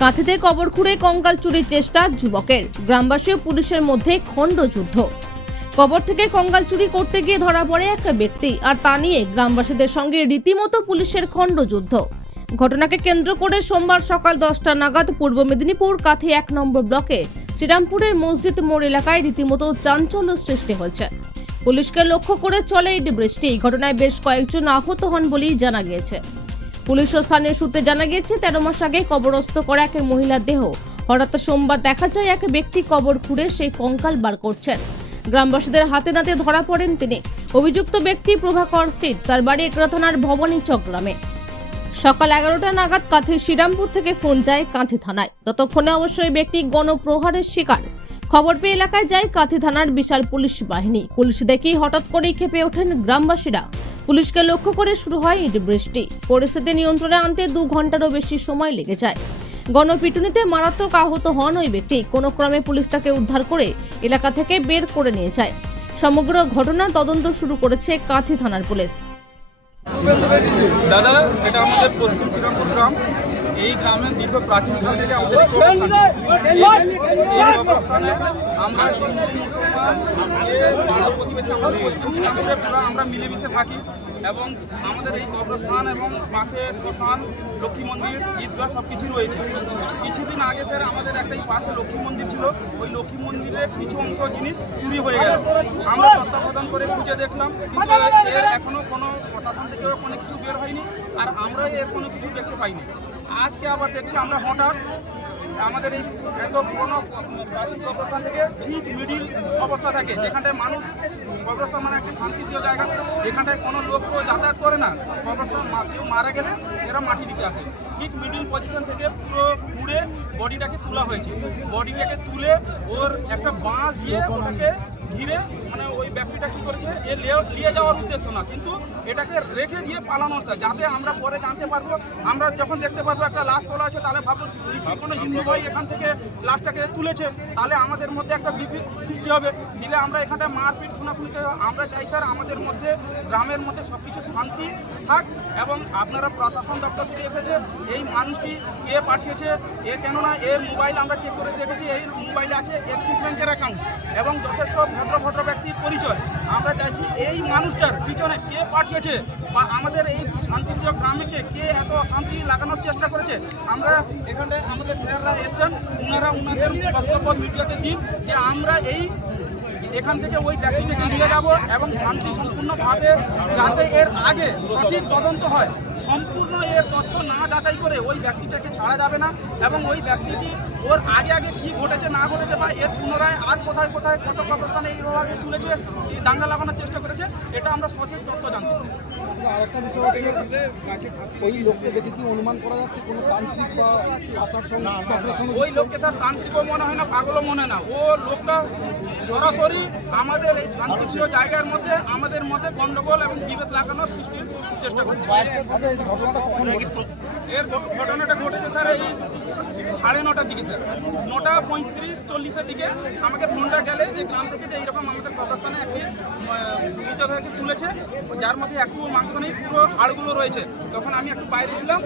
কাঁথিতে কবর খুঁড়ে কঙ্কাল চুরির চেষ্টা যুবকের। গ্রামবাসী ও পুলিশের মধ্যে খণ্ডযুদ্ধ কবর থেকে কঙ্কাল চুরি করতে গিয়ে ধরা পড়ে এক ব্যক্তি, আর তা নিয়ে গ্রামবাসীদের সঙ্গে রীতিমতো পুলিশের খণ্ডযুদ্ধ ঘটনাকে কেন্দ্র করে সোমবার সকাল দশটা নাগাদ পূর্ব মেদিনীপুর কাথি এক নম্বর ব্লকে শ্রীরামপুরের মসজিদ মোড় এলাকায় রীতিমতো চাঞ্চল্য সৃষ্টি হয়েছে। পুলিশকে লক্ষ্য করে চলে এই বৃষ্টি। ঘটনায় বেশ কয়েকজন আহত হন বলেই জানা গিয়েছে। পুলিশ ও স্থানীয় সূত্রে জানা গিয়েছে, তেরো মাস আগে কবরস্থ করা এক মহিলার দেহ। হঠাৎ সোমবার দেখা যায়, এক ব্যক্তি কবর খুঁড়ে সেই কঙ্কাল বার করছেন। গ্রামবাসীদের হাতে নাতে ধরা পড়েন তিনি। অভিযুক্ত ব্যক্তি প্রভাকর সিট, তার বাড়ি একরা থানার ভবানী চক গ্রামে। সকাল এগারোটা নাগাদ কাঁথির শ্রীরামপুর থেকে ফোন যায় কাঁথি থানায়। ততক্ষণে অবশ্যই ব্যক্তি গণপ্রহারের শিকার। খবর পেয়ে এলাকায় যায় কাঁথি থানার বিশাল পুলিশ বাহিনী। পুলিশ দেখেই হঠাৎ করেই খেপে ওঠেন গ্রামবাসীরা। পুলিশকে লক্ষ্য করে শুরু হয় ইট বৃষ্টি। পরিস্থিতি নিয়ন্ত্রণে আনতে দু ঘন্টারও বেশি সময় লেগে যায়। গণপিটুনিতে মারাত্মক আহত হন ওই ব্যক্তি। কোনো ক্রমে পুলিশ তাকে উদ্ধার করে এলাকা থেকে বের করে নিয়ে যায়। সমগ্র ঘটনা তদন্ত শুরু করেছে কাঁথি থানার পুলিশ। দাদা, এটা আমাদের পশ্চিম শ্রীরামপুর গ্রাম। এই গ্রামের দীর্ঘ প্রাচীনকাল থেকে আমাদের আমরা হিন্দু মুসলমান পুরো আমরা মিলেমিশে থাকি এবং আমাদের এই কবরস্থান এবং পাশে শ্মশান, লক্ষ্মী মন্দির, ঈদগাহ সব কিছু রয়েছে। কিছুদিন আগে স্যার আমাদের একটা পাশে লক্ষ্মী মন্দির ছিল। ওই লক্ষ্মী মন্দিরের কিছু অংশ জিনিস চুরি হয়ে গেল। আমরা তত্ত্বাবধান করে খুঁজে দেখলাম, কিন্তু এর এখনও কোনো প্রশাসন থেকেও কোনো কিছু বের হয়নি, আর আমরা এর কোনো কিছু দেখতে পাইনি। আজকে আবার দেখছি আমরা হঠাৎ আমাদের এই এত পুরনো প্রাচীন কবরস্থান থেকে ঠিক মিডিল অবস্থা থাকে, যেখানটায় মানুষ কবরস্থান মানে একটা শান্তিপ্রিয় জায়গা, যেখানটায় কোনো লোক তো যাতায়াত করে না, কবরস্থান কেউ মারা গেলে এরা মাটি দিতে আসে। ঠিক মিডিল পজিশন থেকে পুরো ঘুরে বডিটাকে তোলা হয়েছে। বডিটাকে তুলে ওর একটা বাঁশ দিয়ে ওটাকে ঘিরে মানে ওই ব্যক্তিটা কি করেছে? এ নিয়ে যাওয়ার উদ্দেশ্য না, কিন্তু এটাকে রেখে দিয়ে পালানো হচ্ছে, যাতে আমরা পরে জানতে পারব, আমরা যখন দেখতে পারব একটা লাশ তোলা আছে তাহলে ভাববো নিশ্চয়ই কোনো হিন্দু ভাই এখান থেকে লাশটাকে তুলেছে, তাহলে আমাদের মধ্যে একটা বিপি সৃষ্টি হবে, দিলে আমরা এখানটায় মারপিট খুনাখুনিতে আমরা চাই স্যার আমাদের মধ্যে, গ্রামের মধ্যে সব কিছু শান্তি থাক, এবং আপনারা প্রশাসন দপ্তর থেকে এসেছে, এই মানুষটি কে পাঠিয়েছে, এ কেননা এর মোবাইল আমরা চেক করে দেখেছি, এই মোবাইলে আছে এক্সিস ব্যাংকের অ্যাকাউন্ট এবং যথেষ্ট ভদ্র ভদ্র ব্যক্তির পরিচয়। আমরা চাইছি এই মানুষটার পিছনে কে পাঠিয়েছে বা আমাদের এই শান্তিপ্রিয় গ্রামকে কে এত অশান্তি লাগানোর চেষ্টা করেছে, আমরা এখানে আমাদের স্যাররা এসছেন, ওনারা ওনাদের বক্তব্য মিডিয়াতে দিন যে আমরা এই এখান থেকে ওই ব্যক্তিকে এড়িয়ে যাব এবং শান্তি সম্পূর্ণভাবে যাতে এর আগে সঠিক তদন্ত হয় সম্পূর্ণ এর তথ্য না যাচাই করে ওই ব্যক্তিটাকে ছাড়া যাবে না এবং ওই ব্যক্তিটি ওর আগে আগে কি ঘটেছে না ঘটেছে বা এর পুনরায় আর কোথায় কোথায় কত কবরস্থানে এইভাবে তুলেছে দাঙ্গা লাগানোর চেষ্টা করেছে এটা আমরা সঠিক তথ্য জানতে আরেকটা বিষয় হচ্ছে ওই লোককে দেখে কি অনুমান করা যাচ্ছে কোনো তান্ত্রিক বা আচার সঙ্গে ওই লোককে স্যার তান্ত্রিকও মনে হয় না পাগলও মনে হয় না। ও লোকটা সরাসরি আমাদের এই শান্তিপ্রিয় জায়গার মধ্যে, আমাদের মধ্যে গন্ডগোল এবং বিভেদ লাগানোর সৃষ্টির চেষ্টা করছে? এর ঘটনাটা ঘটেছে স্যার এই সাড়ে নটার দিকে, স্যার। নটা পঁয়ত্রিশ চল্লিশের দিকে আমাকে ফোনটা গেলে যে গ্রাম থেকে যে এইরকম আমাদের কবরস্থানে একটি মৃতদেহকে তুলেছে, যার মধ্যে একটু মাংস নেই, পুরো হাড়গুলো রয়েছে। তখন আমি একটু বাইরে ছিলাম।